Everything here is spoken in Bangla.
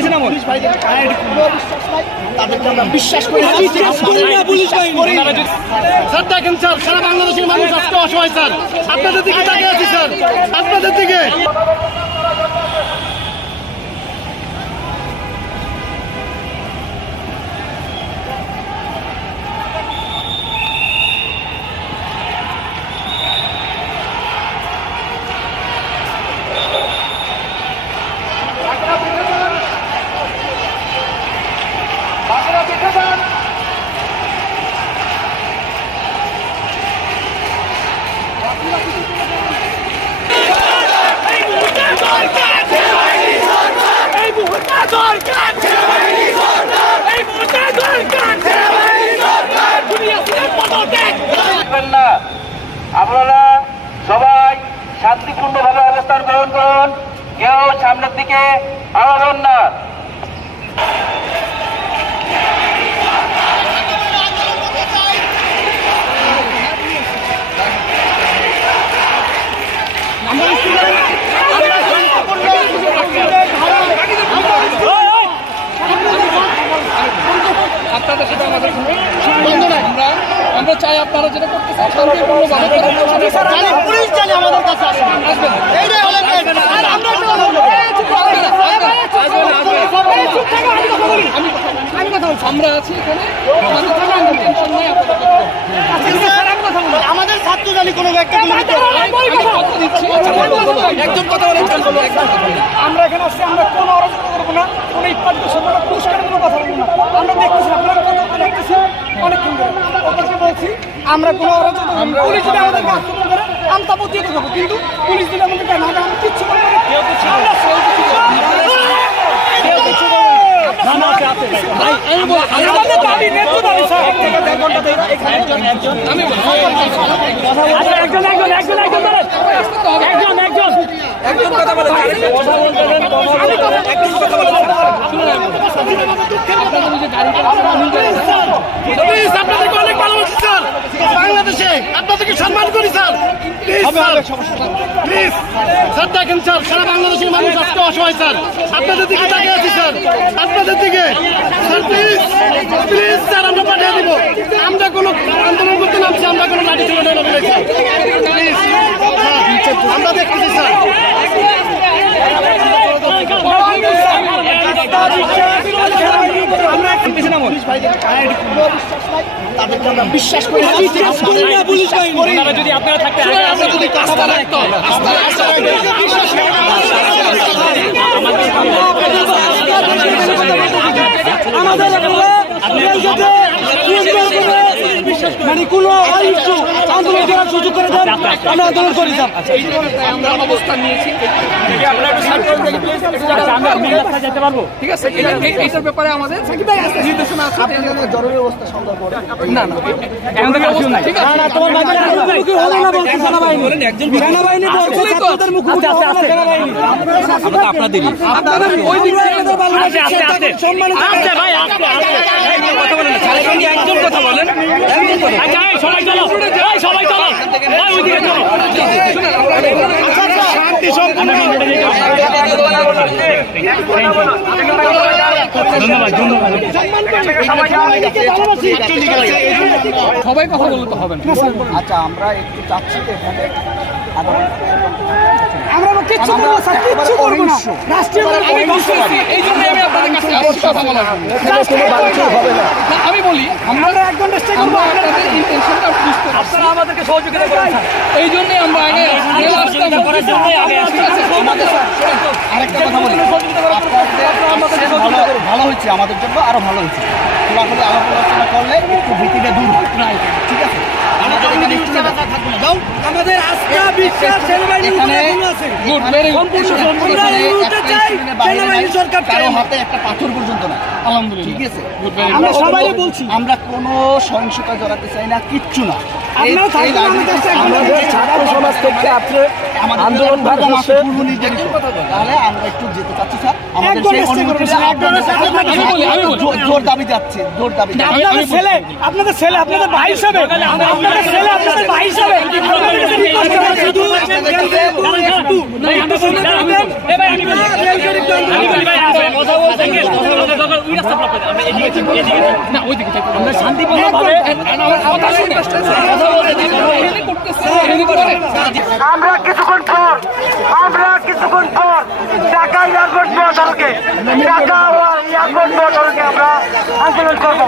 পুলিশ ভাইদের কোনো বিশ্বাস নাই, তাদেরকে আমরা বিশ্বাস করি না। স্যার দেখেন স্যার, সারা বাংলাদেশের মানুষ আজকে অসহায় স্যার, আপনাদের দিকে তাকিয়ে আছি স্যার, আপনাদের দিকে। আপনারা সবাই শান্তিপূর্ণভাবে অবস্থান গ্রহণ করুন, কেউ সামনের দিকে আগাবেন না। আপনাদের সাথে আমাদের বন্ধ নাই, আমরা চাই আপনারা যেটা করতে চান পুলিশ জানে আমাদের কাছে আসবেন, এইটাই হলো আর আমরা আমি কথা বলছি, আমরা আছি এখানে, আমাদের ছাত্র জানি কোনো একটা একজন কথা বলেন, আমরা এখানে আসছি, আমরা কোনো অরাজকতা করবো না, কোনো ইত্যাদি সম্পূর্ণ পুরস্কারের কোনো কথা বলবো না। আমরা দেখতেছি আপনারা কত দেখতেছি অনেকক্ষণ ধরে ওদেরকে বলছি আমরা কোনো অরাজকতা, পুলিশ যদি আমাদেরকে আক্রমণ করে আমি তা প্রতিহত করবো, কিন্তু পুলিশ যদি আমাদেরকে না আমরা কিচ্ছু করবো না। আমাদের দাবি নেতৃত্ব দাবি স্যার একজন কথা বলেন, আপনাদেরকে অনেক ভালোবাসি স্যার, বাংলাদেশে আপনাদেরকে সম্মান করি স্যার। প্লিজ স্যার দেখেন স্যার, সারা বাংলাদেশের মানুষ আজকে অসহায় স্যার, আপনাদের দিকে তাকিয়ে আছি স্যার, আপনাদের দিকে স্যার। প্লিজ প্লিজ স্যার, আমরা পাঠিয়ে দিব, আমরা কোনো আন্দোলন করতে নামছি, আমরা কোনো লাঠি তুলে নেবো বলেছি। প্লিজ আমরা দেখতেছি স্যার। তাদেরকে আমরা বিশ্বাস করি না। যদি আপনারা থাকতে যদি কাজটা রাখতো মানে কোনো আন্দোলন করার সুযোগ করে দেন, আমরা আন্দোলন করি স্যার। আমরা অবস্থান নিয়েছি, যেতে পারবো, ঠিক আছে? এইটার ব্যাপারে আমাদের নির্দেশনা আছে, জরুরি অবস্থা সন্ধ্যা পরে না না ঠিক আছে, তোমার মুখোমুখি হলো না বলছে সেনাবাহিনী, সেনাবাহিনী বলছে ছাত্রদের মুখোমুখি হলো না সেনাবাহিনী, আপনাদের ওই দিন সম্মানিত ভাই কথা বলেন, একজন কথা বলেন, সবাই চলো, সবাই চলো, ওইদিকে চলো, শান্তি সম্পূর্ণ। ধন্যবাদ ধন্যবাদ। সবাই কথা বলতে তো হবে না। আচ্ছা আমরা একটু চাচ্ছি এখানে আমরা কিচ্ছু করবো না, কিচ্ছু করবো না, রাষ্ট্রীয় এই জন্য আমি আপনাদের কাছে আসছি কথা বলার জন্য। আমি বলি আমরা একজন আপনাদের ইন্টেনশনটা বুঝতে, আপনারা আমাদেরকে সহযোগিতা করেন, এই জন্যই আমরা আগে আসতাম। আরেকটা কথা বলি, ভালো হচ্ছে আমাদের জন্য, আরো ভালো হচ্ছে, খোলাখুলি আলাপ আলোচনা করলে একটু ভীতিটা দূর হয়, ঠিক আছে? আমাদের আস্থা বিশ্বাস কারো হাতে একটা পাথর পর্যন্ত না, আলহামদুলিল্লাহ, ঠিক আছে? আমরা সবাই বলছি আমরা কোনো সহিংসতা জড়াতে চাই না, কিচ্ছু না। আন্দোলন তাহলে আমরা একটু যেতে চাচ্ছি স্যার, আমাদের জোর দাবি যাচ্ছে, জোর দাবি। আপনাদের ছেলে আপনাদের ভাই হিসাবে, আপনাদের ছেলে আপনাদের ভাই হিসাবে শুধু না ওইদিকে থাকবো আমরা শান্তিপূর্ণভাবে আমার কথা শুনে আমরা কিছুক্ষণ পর ঢাকা এয়ারপোর্ট মহাসড়কে আমরা আন্দোলন করবো।